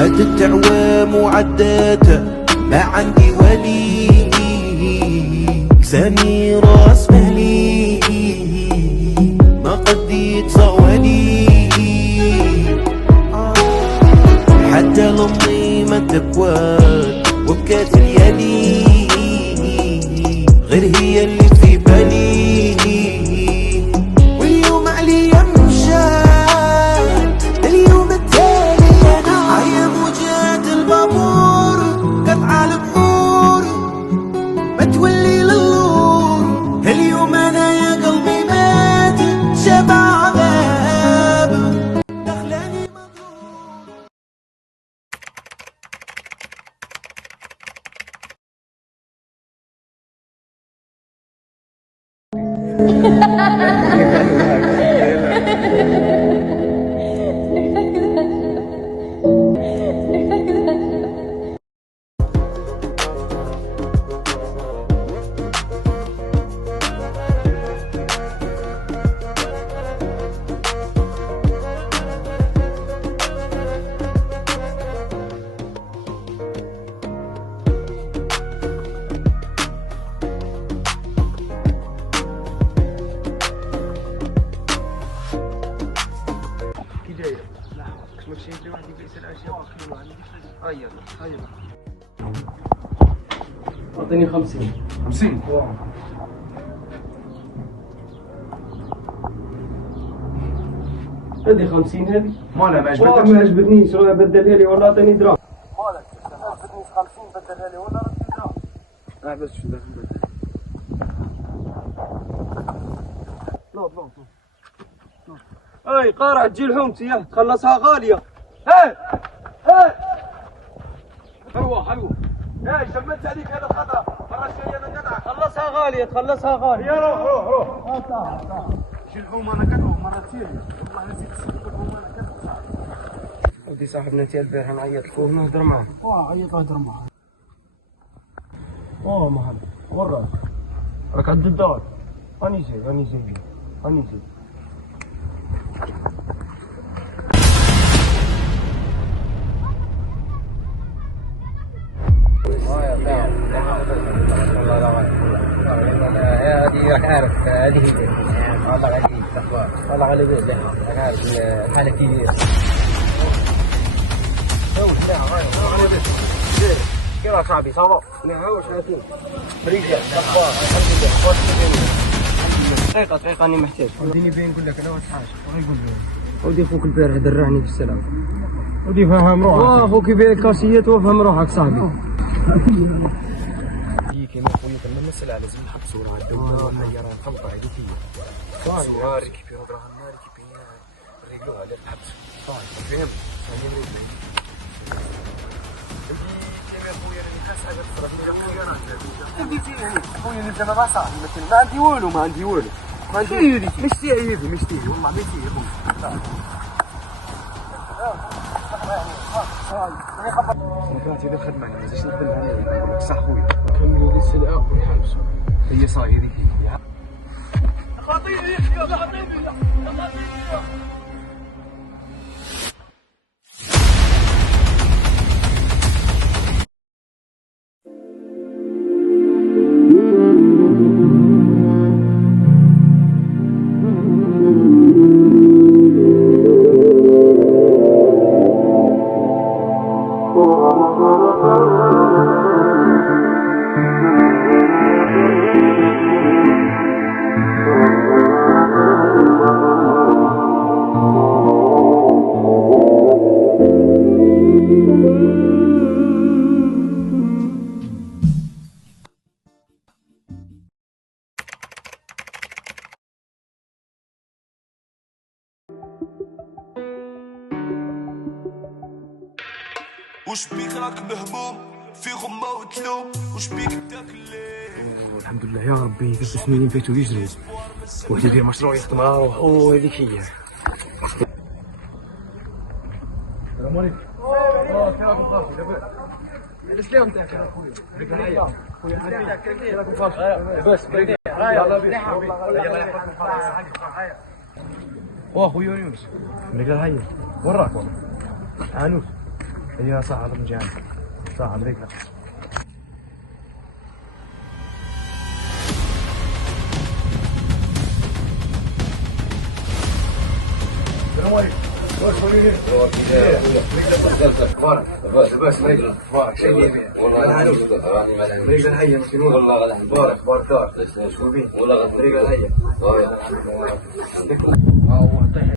عدت أعوام وعدت ما عندي ولي، لساني راس مالي ما قديت صوالي، حتى لأمي ما تبكات وبكات ليالي، غير هي اللي في بالي. واليوم عليا مشات، اليوم التالي انا هيا موجات البابور قطع البحور ما تولي للور. اليوم انا يا قلبي مات شبع عذاب دخلاني مضروب. اعطيني 50. 50 هذه 50 هذه مالها ما والله عجبتكش؟ ما عجبتنيش، راه بدلها لي ولا اعطيني دراهم. مالك ما عجبتنيش 50 بدلها لي ولا ردني دراهم. بس شو داخل بدل. لا اي قارع تجي الحومتي ياه تخلصها غاليه. هاي حلوه ايه شملت عليك هذا الخطا مرة شوية من قطعة. خلصها غالية تخلصها غالية. يا روح شي الحومة انا قطعه مرة ثانية والله نسيت الحومة انا قطعه. ودي صاحبنا تاع البارح نعيط لكم ونهضر معاه. عيط نهضر معاه. ما هذا وراك راك عند الدار. راني جاي هذه عارف هذه والله غالي عارف الحالة كبيرة. كيف راك صاحبي صافا؟ نعم شايفين رجع صباح الحمد لله. دقيقة راني محتاج. وديني بين نقول لك انا واش حاجة يقول لي ودي خوك البارح درعني في السلام. ودي فهم روحك. خوك يبيع كاسيات وفهم روحك صاحبي. كيما خويا كنا نسأل على لازم نحط صورة على الدولة هي راه خلطة هذيك هي. صورة ريكيبيرو دراهم ريكيبيرو ريقلوها على الحبس. فاهم؟ هاني نريد كيما خويا راني خاص حاجة تصرف لي خويا راه بديتي خويا نبدا مع صاحبي مثلا ما عندي والو ما عندي مش تاعي والله ماشي يا خويا. مرات إذا الخدمة أنا مازالش نخدمها أنا نقول لك صح خويا كملوا لي السلعة ونحبسوا هي صايرة هي خطيبي يا خطيبي وش بيك راك مهموم في غمة وتلوم وش بيك تاكل. الحمد لله يا ربي 3 سنين فاتوا يجري واحد يدير مشروع يخدم على روحو هذيك هي. السلام عليكم. السلام نتاعك يا خويا. بك الحياة. خويا كيفاش؟ بس بك. يلا بينا. يلا يحفظك. خويا يونس. بك الحياة. وراك والله. عنوس. هي صعب رجال صعب رجال. السلام عليكم. واش وليدي؟ بس رجل بارك شي والله رجل هيا مسكين والله بارك بارك شو بيه والله رجل هيا